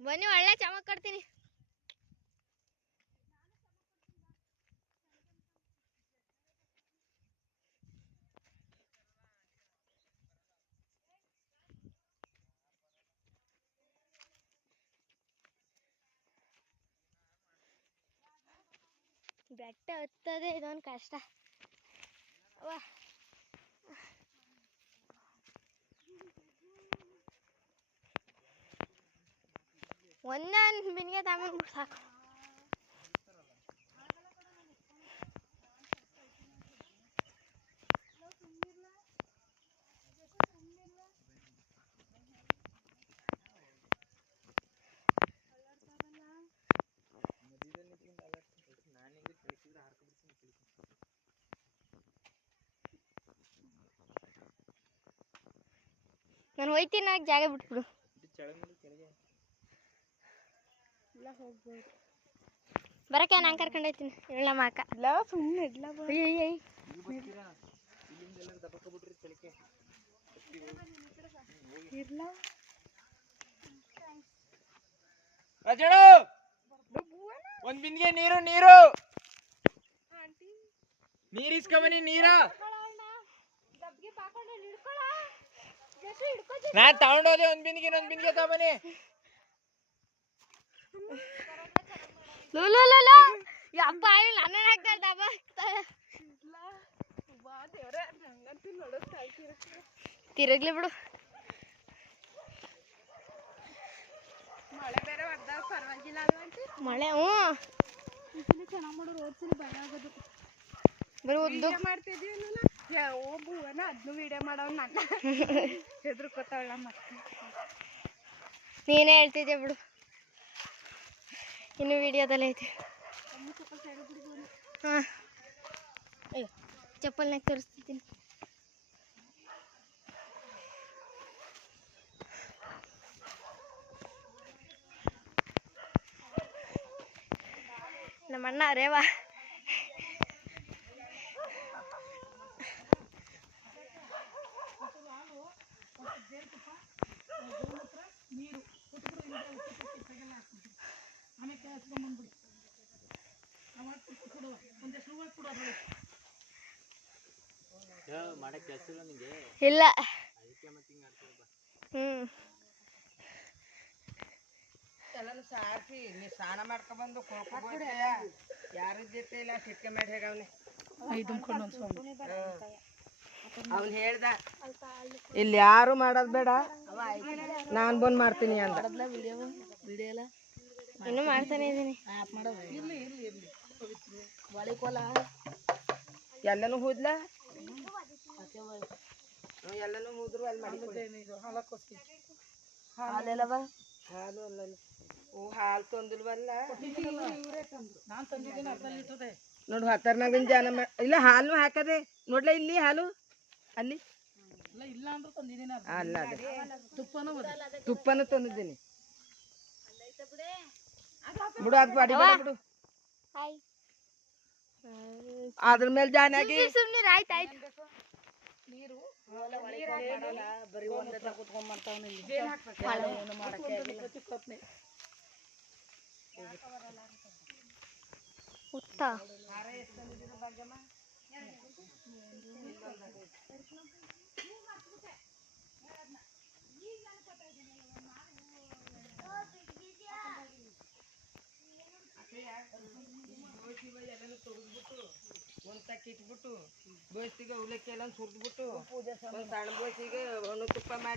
ಬನ್ನಿ ಒಳ್ಳೆ ಚಮಕ್ ಕೊಡ್ತೀನಿ. ಬೆಟ್ಟ ಹತ್ತದೆ ಇದೊಂದು ಕಷ್ಟ. ವಾ ಒಂದೊಂದು ಬಿನ್ಗೆ ತಗೊಂಡು ಸಾಕು. ನಾನು ಹೋಯ್ತೀನಿ, ನಾಲ್ಕು ಜಾಗ ಬಿಟ್ಬಿಡು. ಬರಕ್ಕೆ ನಾನು ಕರ್ಕೊಂಡು ಹೋಯ್ತೀನಿ. ಇಲ್ಲ ಮಾಕ ಇಲ್ಲ ಸುಮ್ಮನೆ ಇಲ್ಲ. ಒಂದ್ ಬಿಂದಿಗೆ ನೀರು ನೀರು ನೀರ್ ಇಸ್ಕೊಂಬನಿ. ನೀರ ನಾನ್ ತಗೊಂಡೋದೆ. ಒಂದ್ ಬಿಂದಿಗೆ ತಗೊಂಬನಿ. ಅಪ್ಪ ನನ್ನ ಹಾಕ್ತಾಳೆ. ತಿರುಗ್ಲಿ ಬಿಡು. ಮಳೆ ಬೇರೆ ಬರ್ದಾಗ ಪರವಾಗಿಲ್ಲ ಮಳೆ. ಚೆನ್ನಾಗಿ ಮಾಡೋ ರೋಡ್ ಸಲ ಭಯ ಆಗೋದು. ಬರೀ ಉದ್ದು ಮಾಡ್ತಿದ್ದೀವಿ ಭೂವನ ಅದನ್ನು ವಿಡಿಯೋ ಮಾಡೋ ನನ್ನ ಹೆದರ್ಕೋತಾಳ. ಮತ್ತೆ ನೀನೇ ಹೇಳ್ತಿದ್ದೆ ಬಿಡು. ಇನ್ನು ವಿಡಿಯೋದಲ್ಲೇ ಐತೆ. ಹಾಂ ಅಯ್ಯೋ ಚಪ್ಪಲ್ನಾಗ ತೋರಿಸ್ತಿದ್ದೀನಿ. ನಮ್ಮ ಅಣ್ಣ ರೇವಾ ಇಲ್ಲ. ಎಲ್ಲಾನು ಸಾರಿಸಿ ನೀ ಸ್ನಾನ ಮಾಡ್ಕೊಬಂದು ಯಾರಿದ್ದೈತೆ ಇಲ್ಲ ಕಿಟ್ಕೆ ಮಾಡಿ ಹೇಗವನೆ ಅವ್ನು ಹೇಳ್ದ ಇಲ್ಲಿ ಯಾರು ಮಾಡೋದು ಬೇಡ, ನಾನು ಬಂದು ಮಾಡ್ತೀನಿ ಅಂದ. ಇನ್ನೂ ಮಾಡ್ತಾನೆ ಇದ್ದೀನಿ. ಎಲ್ಲನೂ ಹೋದ್ಲ, ಎಲ್ಲನೂ ಹೋದ್ರು ಅಲ್ಲಿ ಮಾಡಿ ಹಾಲೆಲ್ಲವ ಹಾಲು ಅಲ್ಲ. ಓ ಹಾಲು ತಂದಿಲ್ವಲ್ಲ. ನೋಡು ಹತ್ತರ್ನಾಗಿನ ಜನ ಇಲ್ಲ ಹಾಲು ಹಾಕದೆ ನೋಡ್ಲ. ಇಲ್ಲಿ ಹಾಲು ಅಲ್ಲಿ ಅಲ್ಲ ತುಪ್ಪನೂ ತಂದಿದ್ದೀನಿ ಬಿಡು. ಅದು ಬಾಡಿ ಬಿಡು. ಅದ್ರ ಮೇಲೆ ಜಾನಾಗಿ ಸುಮ್ಮನೆ ಆಯ್ತಾಯ್ತು. ಬರೀ ಒಂದೇ ಕುತ್ಕೊಂಡ್ ಮಾಡ್ತಾವನ ಉತ್ತ ಒಂದ್ ತಕ್ಕಿಟ್ಬಿಟ್ಟು ಬೋಯ್ಸಿಗೆ ಅವಲಕ್ಕಿ ಎಲ್ಲ ಸುರಿದ್ಬಿಟ್ಟು ಒಂದ್ ಸಣ್ಣ ಬೋಯ್ಸಿಗೆ ತುಪ್ಪ ಮಾಡಿ